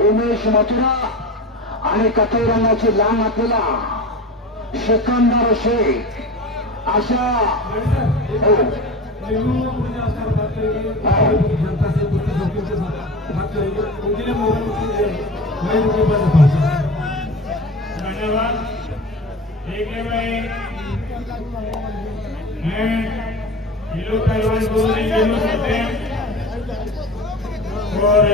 उमेश मथुरा आणि कथई रंगाची लांब घातलेला सिकंदर शेख अशा धन्यवाद। ये पहलवान और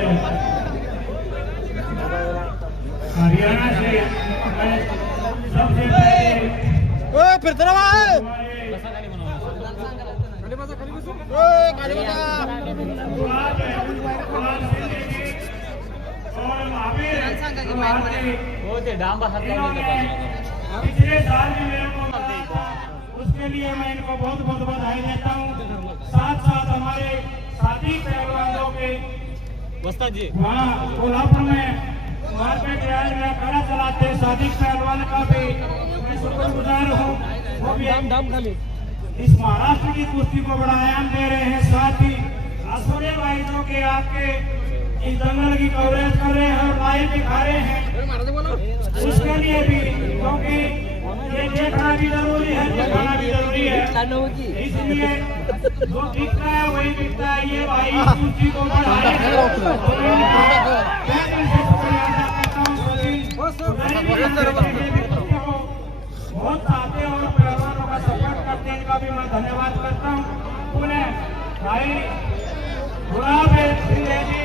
हरियाणा से सबसे पहले फिर तरह पिछले साल भी मेरे को मिला था, उसके लिए मैं इनको बहुत बहुत बधाई देता हूँ। साथ साथ हमारे साथी पहलवानों के वहाँ कोल्हापुर में मार्केट यार्ड में खड़ा चलाते साथी पहलवान का भी मैं शुक्रगुजार हूँ। वो भी इस महाराष्ट्र की कुश्ती को बड़ा आयाम दे रहे हैं। साथ ही असुरे भाई जो के आपके इस दंगल की कवरेज कर रहे हैं और लाइव दिखा रहे हैं, उसके लिए भी, क्योंकि ये देखना भी जरूरी है, दिखाना भी जरूरी है। इसलिए जो दिखता है वही दिखता है। ये भाई कुश्ती को बढ़ाए बहुत चाहते और पहलवानों का सपोर्ट करते हैं, इनका भी मैं धन्यवाद करता हूँ। उन्हें भाई गुलाब सिंह जी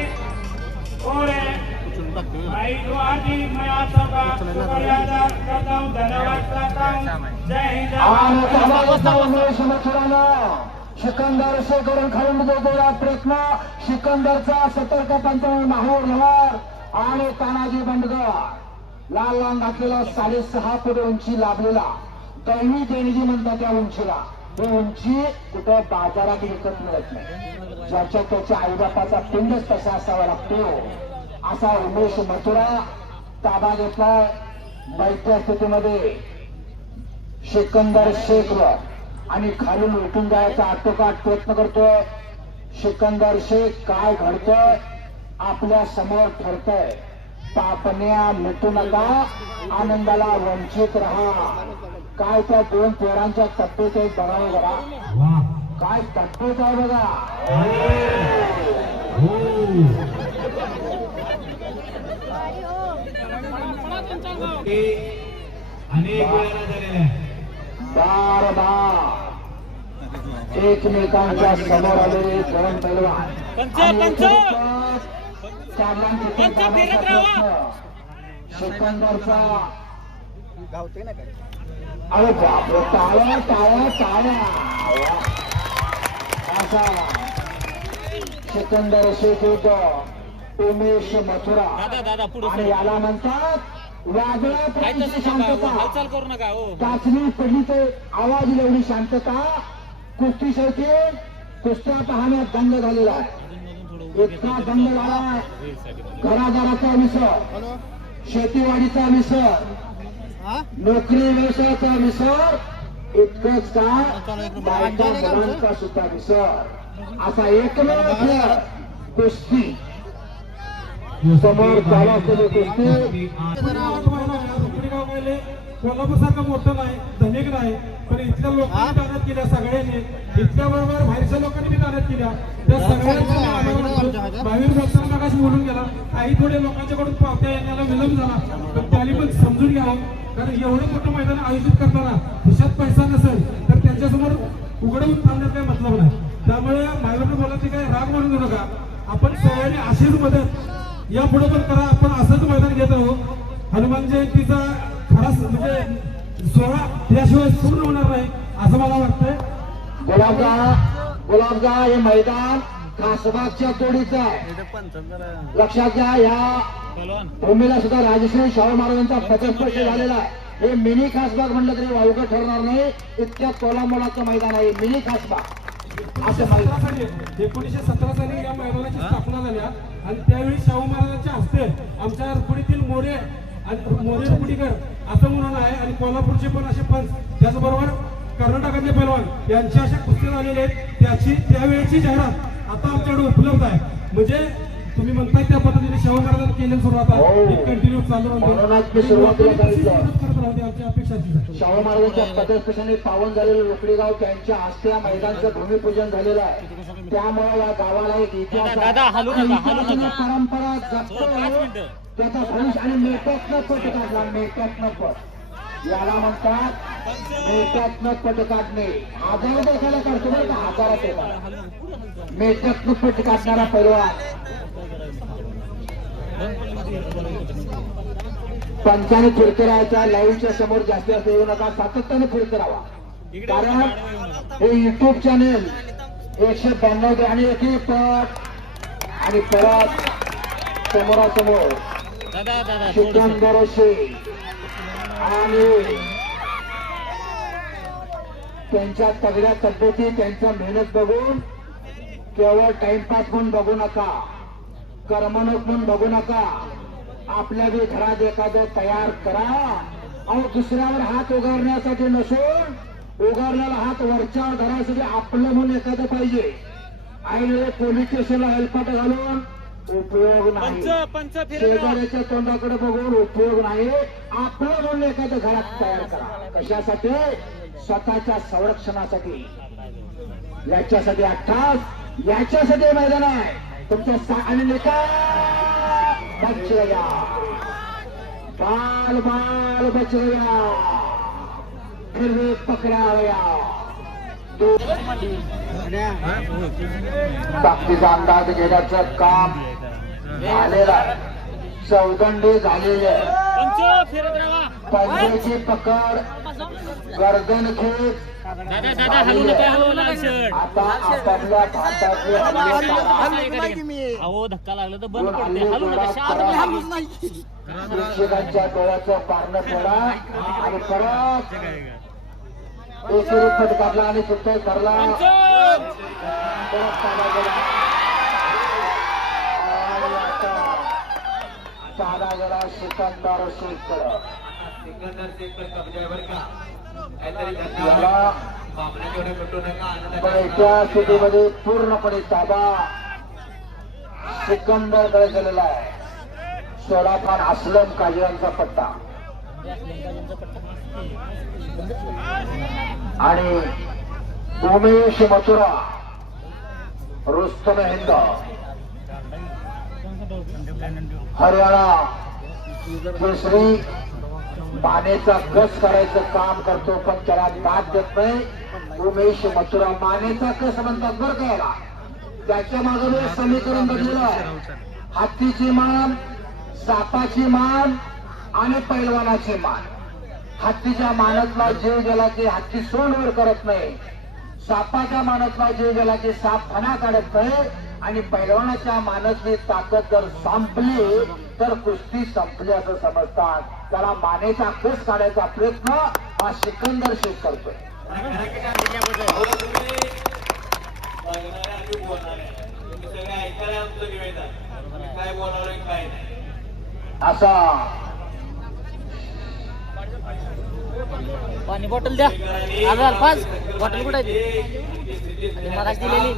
और भाई दुआ जी, मैं आप सबका शुक्रिया अदा करता हूँ, धन्यवाद करता हूँ। जय हिंद। उमेश मथुरानं सिकंदर शेखवरून खालून देतेला प्रयत्न, सिकंदरचा सतर्कपणे माहूर लवार आणि तानाजी बंडगर लाल लाल घातलेला 6.5 फूट उंची लाभलेला दैवी देणगी म्हणतात त्या उंचीला। ही उंची कुठे बाजारात विकत मिळत नाही, ज्याच्या त्याच्या आईबापाचा पिंडच तसा असावा लागतो। असा उमेश मथुरा ताबा घेतलाय बैठ्या स्थितीमध्ये सिकंदर शेखवर आणि खालून उठून जायचा आटोकाट प्रयत्न करतोय। सिकंदर शेख काय घडतोय आपल्या समोर ठरतंय। पापण्या मिटू नका, आनंदाला वंचित राहा। काय त्या दोन पोरांच्या तब्येत आहेत बघा जरा, काय तब्येत आहे बघा। अनेक वेळा झालेला आहे, बार बार एकमेकांच्या समोर आलेले दोन पैलवान सिकंदरचा अरे बापरे, टाळ्या टाळ्या टाळ्या असा सिकंदर शेख उमेश मथुरा आणि याला म्हणतात वादळा प्रकारची शांतता। चाचणी पडली तर आवाज एवढी शांतता। कुस्ती शर्यतीत कुस्त्या पाहण्यात दंग झालेला आहे, इतका दंग झाला। घरादाराचा विसर, शेतीवाडीचा विसर, नोकरी व्यवसायाचा विसर, इतकंच काय बायका मुलांचा सुद्धा विसर। असा एकमेव खेळ कुस्ती समोर चालू असलेली कुस्ती। कोल्हापूर सारखं मोठं नाही, धनिक नाही, पण इथल्या लोकांनी दानत केल्या सगळ्यांनी, इथल्या बरोबर बाहेरच्या लोकांनी बी दानत केल्या। त्या सगळ्यांच्या महावीर भक्तांना कशी बोलून गेला, काही थोडे लोकांच्याकडून पावत्या येण्याला विलंब झाला, पण त्यांनी पण समजून घ्यावं। कारण एवढं मोठं मैदान आयोजित करताना खिशात पैसा नसेल तर त्यांच्यासमोर उघडवून थांबण्यात काही मतलब नाही। त्यामुळे महावीर बोलत काही राग म्हणून घेऊ नका, आपण सगळ्यांनी अशीच मदत यापुढे पण करा। आपण असंच मैदान घेत आहोत। हनुमान जयंतीचा खरा म्हणजे सोहळा याशिवाय पूर्ण होणार नाही असं मला वाटतंय। गुलाबगा हे मैदान कासबागच्या तोडीचं आहे, लक्षात घ्या। ह्या भूमीला सुद्धा राजश्री शाहू महाराजांचा पदस्पर्श झालेला आहे। हे मिनी खासबाग म्हणलं तरी वावगं ठरणार नाही, इतक्या तोलामोलाचं मैदान आहे मिनी खासबाग असं मैदान। 1917 साली या मैदानाची स्थापना झाल्या आणि त्यावेळी शाहू महाराजांच्या हस्ते आमच्या पुढील मोरे आणि मोरे पुडीकर असं म्हणून आहे आणि कोल्हापूरचे पण असे पंच, त्याचबरोबर कर्नाटकातले पैलवान यांच्या अशा कुस्ती झालेले आहेत। त्याची त्यावेळेची जाहिरात आता आमच्याकडे उपलब्ध आहे। म्हणजे तुम्ही म्हणताय त्या पद्धतीने शाहू महाराजांनी केलेली सुरुवात हो. आहे कंटिन्यू चालू म्हणूनच मी सुरुवातीला सांगितलं. करत राहते आमची अपेक्षा तीच आहे. शाहू महाराजांच्या पदस्पर्शाने पावन झालेलं रोकडीगाव त्यांच्या हस्ते या मैदानाचं भूमिपूजन झालेलं आहे. त्यामुळे या गावाला एक इतिहास आहे. इतिहासाने परंपरा जपतो त्याचा भविष्य आणि मेट्यातनं पट काढला. मेट्यातनं पट याला म्हणतात मेट्यातनं पट काढणे. हजार देखायला काढतो बरं का, हजारात येतात मेट्यातनं पट काढणारा पैलवान. पंचाने फिरते राहायच्या. लाईव्हच्या समोर जास्तीत येऊ नका, सातत्याने फिरते राहा. कारण हे युट्यूब चॅनेल 192 आणि एकही पट आणि परत समोरासमोर सिकंदर शेख आणि त्यांच्या तगड्या तब्येती त्यांच्या मेहनत बघून केवळ टाइमपास म्हणून बघू नका, करमणूक म्हणून बघू नका. आपल्या बी घरात एखादं तयार करा. अहो दुसऱ्यावर हात उगारण्यासाठी नसून उगारलेला हात वरच्यावर धरायसाठी आपलं म्हणून एखादं पाहिजे. आणि पोलीस स्टेशनला हेल्पाट घालून उपयोग नाही. शेजाऱ्याच्या तोंडाकडे बघून उपयोग नाही. आपलं म्हणून एखादं घरात तयार करा. कशासाठी? स्वतःच्या संरक्षणासाठी. याच्यासाठी अट्ठास याच्यासाठी मैदान आहे तुमच्या. आणि बच गया बाल बाल बच गया फिर भी पकड़ा गया. ताकदीचा अंदाज घेण्याचं काम झालेलं आहे. चौदंडी झालेली आहे. पंजाची पकड गर्दन खेच. आता आपापल्या भारतातले धक्का लागला तर बंद पडते. प्रेक्षकांच्या डोळ्याचं पारणं फोडा आणि परत एकेरी पट काढला आणि सुट्टे धरला. परत चाला गेला आणि आता चाला गेला सिकंदर शेखकडं. याला बैठ्या स्थितीमध्ये पूर्णपणे ताबा सिकंदरकडे गेलेला आहे. सोलाखान असलम काजीरांचा पट्टा आणि उमेश मथुरा रुस्तम हिंद हरियाणा केसरी. मानेचा कस करायचं काम करतो पण त्याला दाद देत नाही उमेश मथुरा. मानेचा कस म्हणतात बरं का याला. त्याच्या मागे समीकरण बदलेलं आहे. हत्तीची मान, सापाची मान आणि पैलवानाची मान. हत्तीच्या मानतला जीव गेला की हत्ती सोंडवर करत नाही. सापाच्या मानतला जीव गेला की साप फणा काढत नाही. आणि पैलवानाच्या मानतली ताकद जर संपली तर कुस्ती संपली असं समजतात. त्याला मानेचा कस काढायचा प्रयत्न हा सिकंदर शेख करतोय. असा पाणी बॉटल द्या. आजार पाच बॉटल कुठे महाराज दिलेली.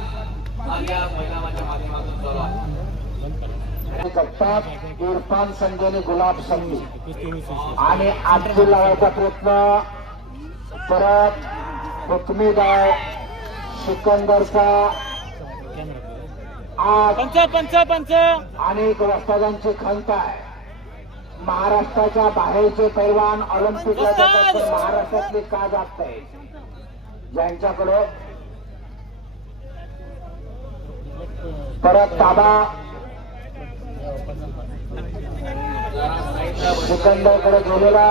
करतात इरफान संजयने गुलाब संधी आणि आजची लावायचा प्रयत्न परत हुकमीगाव सिकंदरचा. आज पंच अनेक वस्तादांची खंत आहे. महाराष्ट्राच्या बाहेरचे पैलवान ऑलिम्पिकला जातात तर महाराष्ट्रातले का जात नाही. ज्यांच्याकडे परत ताबा सिकंदरकडे गेलेला.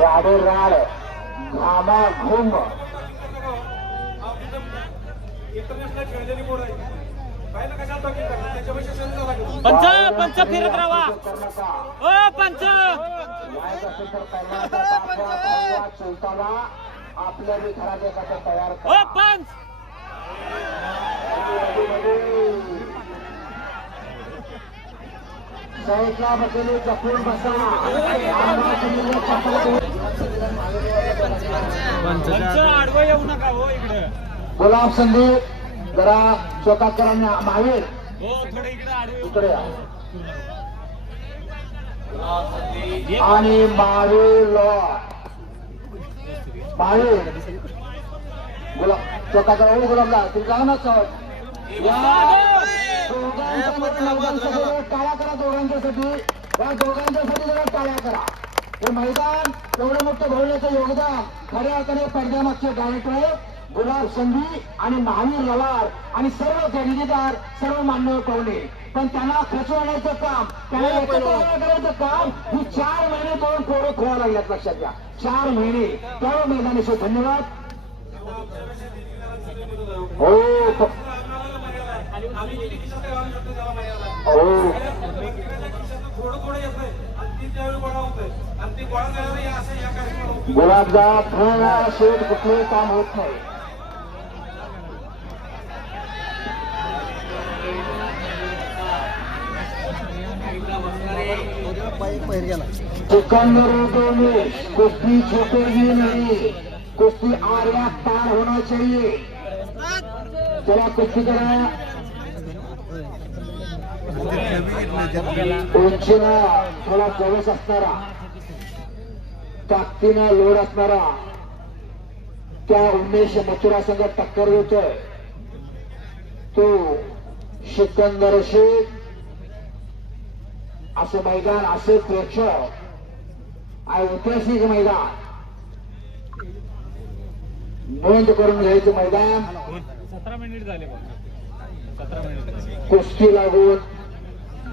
राडे राड घामा घुम पंच फिरत राहा. ओ पंच चौथाला आपल्या घरात एखादा तयार ओ पंच. साईडला बसलेले जपून बसा. आडवं येऊ नका हो इकडे. गुलाब संधी जरा चोकाकरांना महावीर इकडे या. आणि महावीर गुलाब चोकाकर हो गुलाबला तुम्ही जाऊ ना चौक टाळ्या करा दोघांच्यासाठी. या दोघांच्यासाठी जरा टाळ्या करा. हे मैदान एवढं मोठं भरवण्याचं योगदान खऱ्या अर्थाने पडद्यामागचे डायरेक्टर गुलाब संधी आणि महावीर लवार आणि सर्व खरेदीदार सर्व मान्यवर पाहुणे. पण त्यांना खचवण्याचं काम त्यांना एकत्र करायचं काम ही 4 महिने दोन पोरं खेळायला लागल्यात. लक्षात घ्या 4 महिने. त्या मैदानाचे धन्यवाद. हो हो गुलाबजा फळ शेत कुठलंही काम होत नाही. सिकंदर कुश्ती छूटेगी नहीं, कुश्ती आर्या पार होना चाहिए. चला कुस्ती करा. उंचीला थोडा जवस असणारा ताकदीनं लोड असणारा त्या उमेश मथुरा संघ टक्कर देतोय तो सिकंदर शेख. असं मैदान असे प्रेक्षक ऐतिहासिक मैदान नोंद करून घ्यायचं मैदान. 17 मिनिट झाले. 17 मिनिट कुस्ती लागून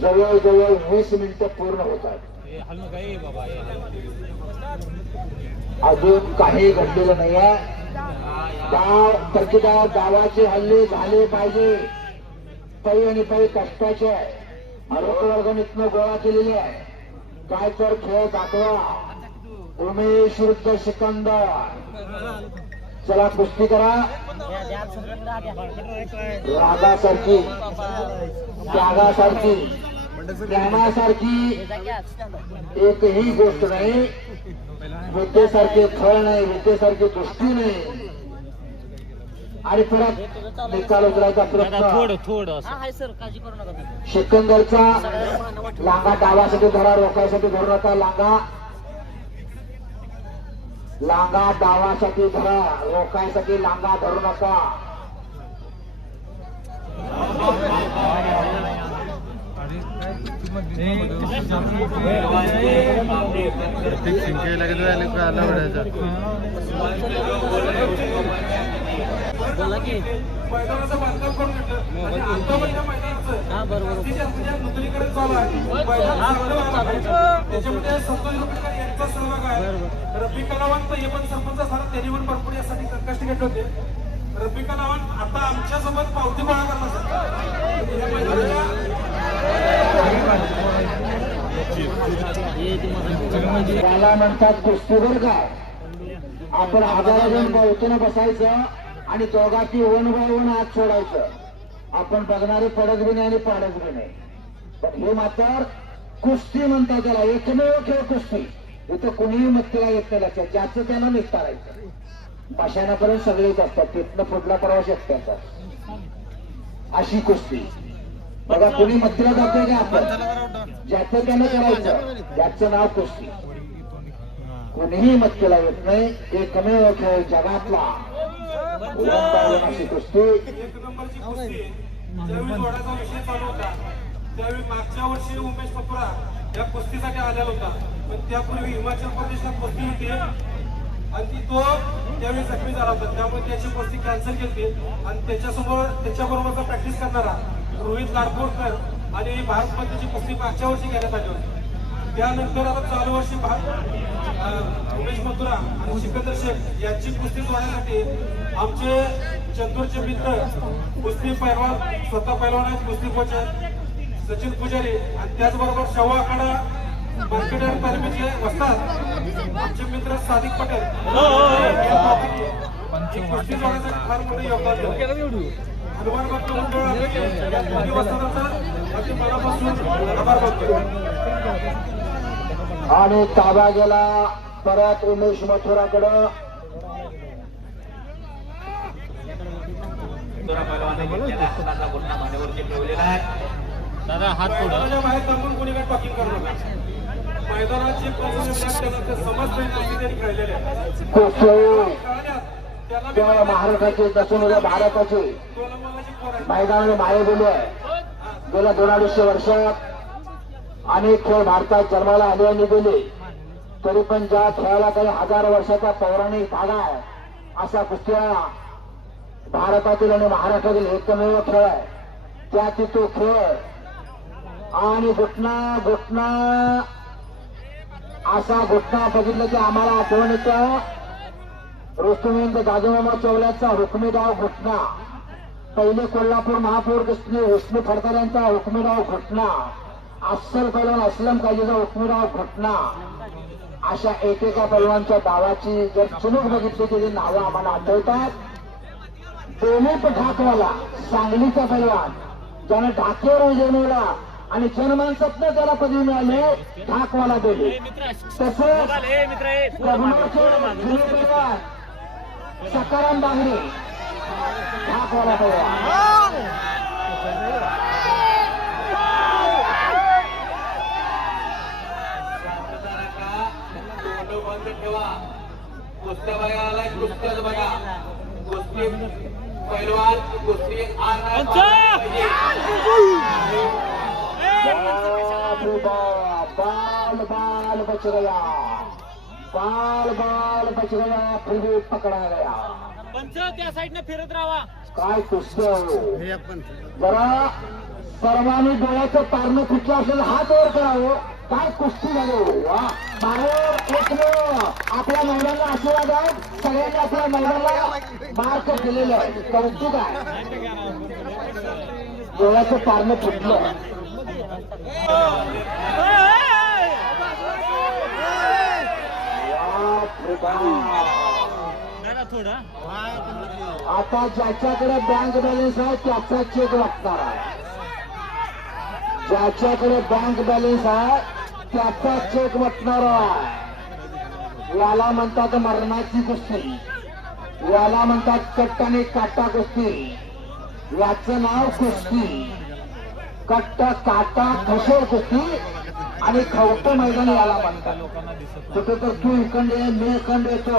जवळजवळ 20 मिनिटं पूर्ण होतात. अजून काही घडलेलं नाही आहे. डाव तरकीदार डावाचे हल्ले झाले पाहिजे. पै आणि पै कष्टाचे आहे. आरोग्य वर्गणीतनं गोळा केलेले आहे. काय तर खेळ दाखवा. उमेश विरुद्ध सिकंदर. चला कुस्ती करा. रागासारखी त्यागासारखी ज्ञानासारखी एकही गोष्ट नाही. विद्येसारखे फळ नाही, विद्येसारखी गोष्टी नाही. आणि परत निकाल उतरायचा प्रयत्न. सिकंदरचा लांगा डावासाठी धरा, रोखायसाठी धरू नका. लांगा डावासाठी धरा, रोखायसाठी लांगा धरू नका. मैदानाचं बांधकाम करून घेतलं आणि आता पण त्या मैदानाचं नूतनीकरण चालू आहे. त्याच्यामध्ये संतोष रुपीकर यांचा सहभाग आहे. रफी कलावंत हे पण सरपंच असताना त्यांनी पण भरपूर यासाठी कष्ट घेतले होते. रफी कलावंत आता आमच्यासोबत पावती गोळा करणार. त्याला म्हणतात कुस्तीवर काय. आपण 1000 जण पावतीनं बसायचं आणि दोघांची 1 बाय 1 हात सोडायचं. आपण बघणारे पडत बी नाही आणि पाडत बी नाही. पण हे मात्र कुस्ती म्हणतात त्याला. एकमेव खेळ कुस्ती. इथं कुणीही मत्तीला येत नाही. लक्षात ज्याचं त्यानं निस्तारायचं. मशानापर्यंत सगळेच असतात. तिथनं पुढला प्रवास एकट्याचा. अशी कुस्ती बघा. कुणी मत्तीला जातोय का आपण. ज्याचं त्यानं करायचं. ज्याचं नाव कुस्ती. कुणीही मत्तीला येत नाही. एकमेव खेळ जगातला अशी कुस्ती. 1 नंबरची कुस्ती ज्यावेळी जोडाचा विषय चालू होता त्यावेळी मागच्या वर्षी उमेश मथुरा या कुस्तीसाठी आलेला होता. पण त्यापूर्वी हिमाचल प्रदेशला कुस्ती होती आणि तो त्यावेळी जखमी झाला होता. त्यामुळे त्याची कुस्ती कॅन्सल केली आणि त्याच्याबरोबरचा प्रॅक्टिस करणारा रोहित नागपूरकर आणि भारत पद्धतीची कुस्ती मागच्या वर्षी घेण्यात आली होती. त्यानंतर आता चालू वर्षी उमेश मथुरा आणि सिकंदर शेख यांची कुस्ती जोडण्यासाठी आमचे चंदूरचे मित्र कुस्ती पैलवान स्वतः पैलवान आहेत. कुस्ती कोच सचिन पुजारी आणि त्याचबरोबर शवा आखाडा मार्केटर तालमीचे वस्ताद आमचे मित्र सादिक पटेल कुस्ती जोडण्यासाठी फार मोठं योगदान दिलं. हनुमान भक्त मंडळ या दोन्ही वस्तादांचा अगदी मनापासून आभार मानतो. आणि ताबा गेला परत उमेश मथुराकडं. दुसरा पैलवान घेतलेला हाताचा घुटणा मानेवरती ठेवलेला आहे. दादा हात पुढं. मैदानाच्या बाहेर थांबून कोणीकडे टॉकिंग करू नका. मैदानाची समज त्यांनी खेळलेले आहे. केवळ महाराष्ट्राचे नसून उद्या भारताचे मैदानाने माये बोलू आहे. गेल्या 2-250 वर्षात अनेक खेळ भारतात जन्माला आले आणि गेले, तरी पण ज्या खेळाला काही 1000 वर्षाचा पौराणिक धागा आहे असा कुस्त्या भारतातील आणि महाराष्ट्रातील एकमेव खेळ आहे. त्यात तो खेळ आणि घुटणा असा घुटणा बघितलं की आम्हाला आठवण येतं रुस्तुमेंद दादोमामा चौल्याचा हुकमी डाव घुटणा. पहिले कोल्हापूर महापौर विष्णू फडकर यांचा हुकमी डाव घुटणा, अस्सल पैलवान असलम काजीचा हुकमी डाव घुटणा. अशा एकेका पैलवानच्या डावाची जर चुनूक बघितली तरी नावं आम्हाला आठवतात. दिलीप ढाकवाला सांगलीचा पैलवान ज्याने ढाकेवर विजय मिळवला आणि जनमानसातनं त्याला पदवी मिळाली, ढाकवाला दिली. तसेच सकाराम बांगडे ढाकवाला पैलवान. बंद ठेवा. कुस्त्या बघा आलाय, कुस्त्याच बघा. कुस्ती पैलवान कुस्ती बाल बच गया, बाल बच गया, फिर भी पकड़ा गया. पंच त्या साईडने फिरत राहा. काय कुस्त्या जरा सर्वांनी डोळ्याचं पारणं कुठलं असेल हात वर करावं. काय कुस्ती झाली बाहेर एकमेव आपल्या महिलांना आशीर्वाद आहे. सगळ्यांनी आपल्या महिलांना मार्क दिलेले आहे. कौतुक आहे. डोळ्याचं पारणं फुटलं. आता ज्याच्याकडे बँक बॅलन्स आहे त्याचा चेक वाटणार आहे. ज्याच्याकडे बँक बॅलन्स आहे त्याचा चेक वाटणार आहे. याला म्हणतात मरणाची कुस्ती, याला म्हणतात कट्ट आणि काटा कुस्ती. याचं नाव कुस्ती. कट्ट काटा खशोर कुस्ती आणि खवटं मैदान याला म्हणतात. कुठे तर तू इकडे मी इकडे येतो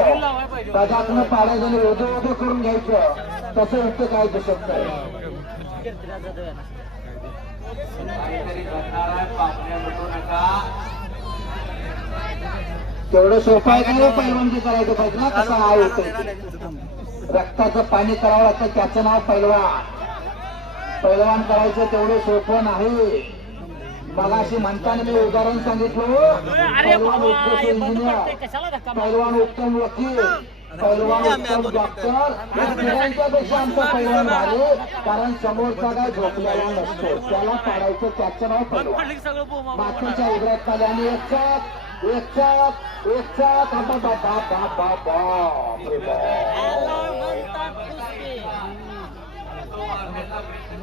त्याच्यातनं पाडायचं आणि ओढं करून घ्यायचं. तसं इथं काय दिसत नाही. तेवढं सोपं आहे का पैलवानगी करायचं पाहिजे ना. कसं आहे होतं रक्ताचं पाणी करावं लागतं, त्याचं नाव पैलवान. पैलवान करायचं तेवढं सोपं नाही. मगाशी म्हणताना मी उदाहरण सांगितलं. पैलवान उत्कृष्ट इंजिनियर, पैलवान उत्तम वकील, पैलवान उत्तम डॉक्टर. सगळ्यांच्यापेक्षा आमचा पैलवान भारी, कारण समोरचा काय झोपलेला नसतो. त्याला पाडायचं, त्याचं नाव पैलवान. मातीच्या उघड्यात आल्याने एक चाक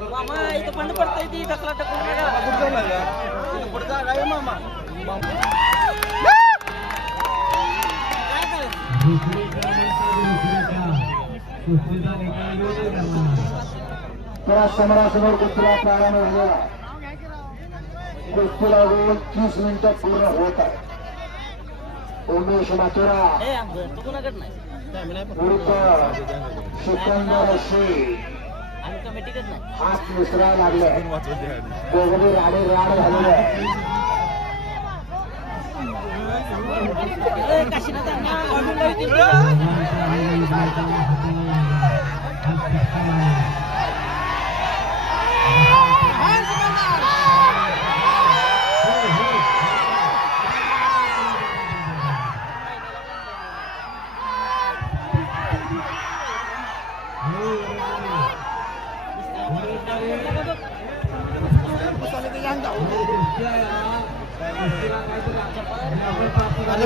मामा इथं बंद पडतंय ती ढकला त्या समोरासमोर कुस्तीला प्रारंभ झालेला. कुस्तीला 30 मिनिटं पूर्ण होत आहे. उमेश माथुरा उर्फ सिकंदर शेख हात मिसळायला लागले. दोघे राडे राड झालेले आहे.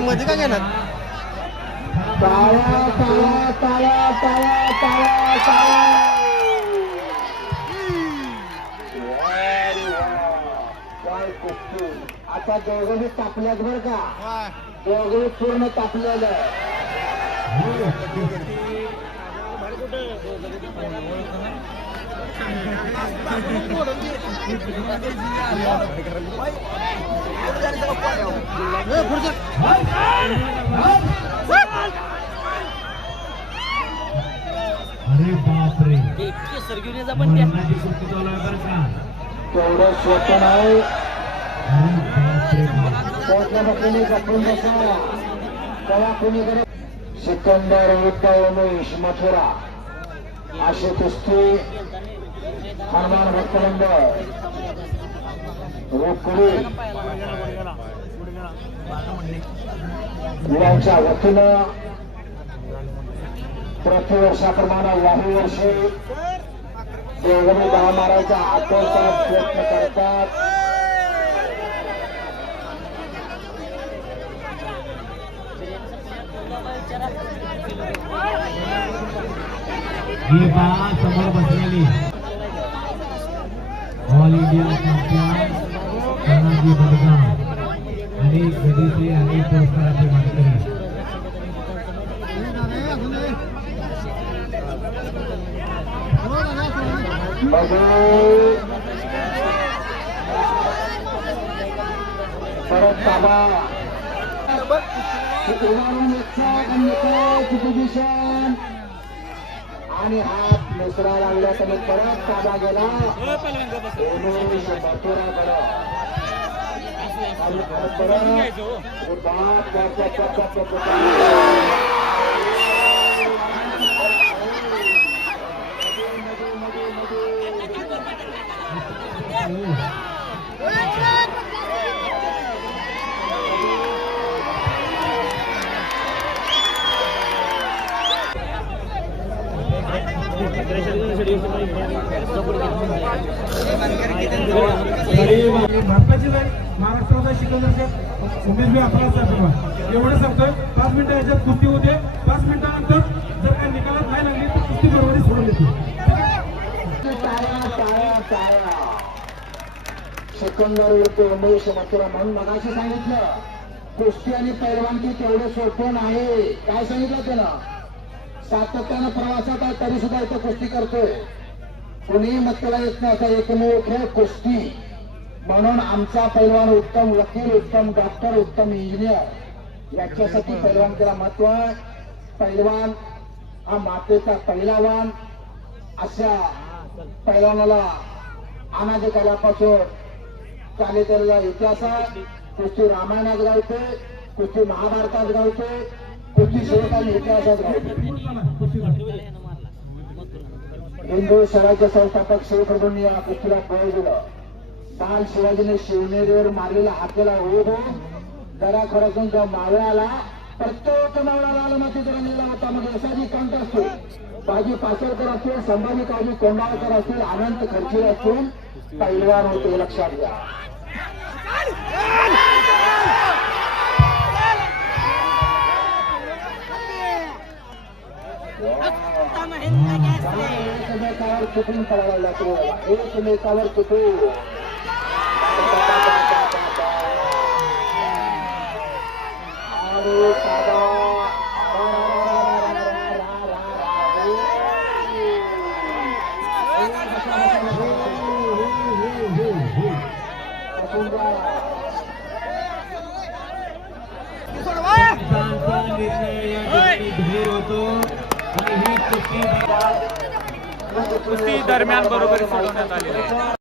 मध्ये काय घेणार टाळ्या टाळ्या टाळ्या टाळ्या टाळ्या टाळ्या. काय कुस्ती. आता दोघंही तापल्यात बरं का. दोघे पूर्ण तापलेलं आहे. अरे बापरे केसर घेऊन यायचा पण त्या मरणाची कुस्ती चालू आहे बरं का. तेवढं सोपं नाही. अरे बापरे पोहोचल्या बसलेली जपून बसा. तेव्हा कुणीकडे सिकंदर विरुद्ध उमेश मथुरा अशी कुस्ती हनुमान भक्तवृंद रोकडी यांच्या वतीनं प्रतिवर्षाप्रमाणे याही वर्षी देवगणी दहा मारायचा आटोकाट प्रयत्न करतात. ही बात समोर बसलेली ऑल इंडिया चॅम्पियन तानाजी बडगा आणि कधीचे अनेक पुरस्काराचे मानकरी. परत ताबा उभारून पोझिशन आणि हात मिसरा लागला तर परत ताबा गेला उमेश मथुराकडे. आणि परत भारताची जाईल महाराष्ट्राचा सिकंदरचे उमेश भाई आपला साहेब एवढं सांगतोय. 5 मिनिटं याच्यात कुस्ती होते. 5 मिनिटानंतर जर काही निकालात नाही लागली तर कुस्ती बरोबरी सोडून देते. सिकंदर विरुद्ध उमेश मथुरा म्हणून मगाशी सांगितलं कुस्ती आणि पैलवानकी तेवढं सोपं नाही. काय सांगितलं त्यानं? सातत्यानं प्रवासात आहे तरी सुद्धा इथं कुस्ती करतोय. कुणीही मत्तेला येत नाही असा एकमेव खेळ कुस्ती. म्हणून आमचा पैलवान उत्तम वकील, उत्तम डॉक्टर, उत्तम इंजिनियर याच्यासाठी पैलवानकीला महत्व आहे. पैलवान हा मातेचा पहिलावान. अशा पैलवानाला अनादी कालापासून चालत आलेला इतिहास आहे. कुस्ती रामायणात गावते, कुस्ती महाभारतात गावते, कुस्ती शिवकालीन इतिहासात गावते. हिंदू स्वराज्य संस्थापक शिवप्रभूंनी या कुस्तीला बळ दिलं. बाल शिवाजीने शिवनेरीवर मारलेला हाकेला ओढून जरा खरसून जो मावळा आला प्रत्येक मावळाला आलं माती जरा नेला होता. मग यशाजी कंठ असतील, बाजी पाचरकर असतील, संभाजी काळजी कोंडाळकर असतील, अनंत खर्ची असतील, पैलवान होते लक्षात घ्या. एकमेकावर चुकून पडायला लागतो. एकमेकावर चुकून अरे बाबा निर्णय या ठिकाणी होतो आणि ही कुस्ती कुस्ती दरम्यान बरोबरी सोडवण्यात आलेली आहे.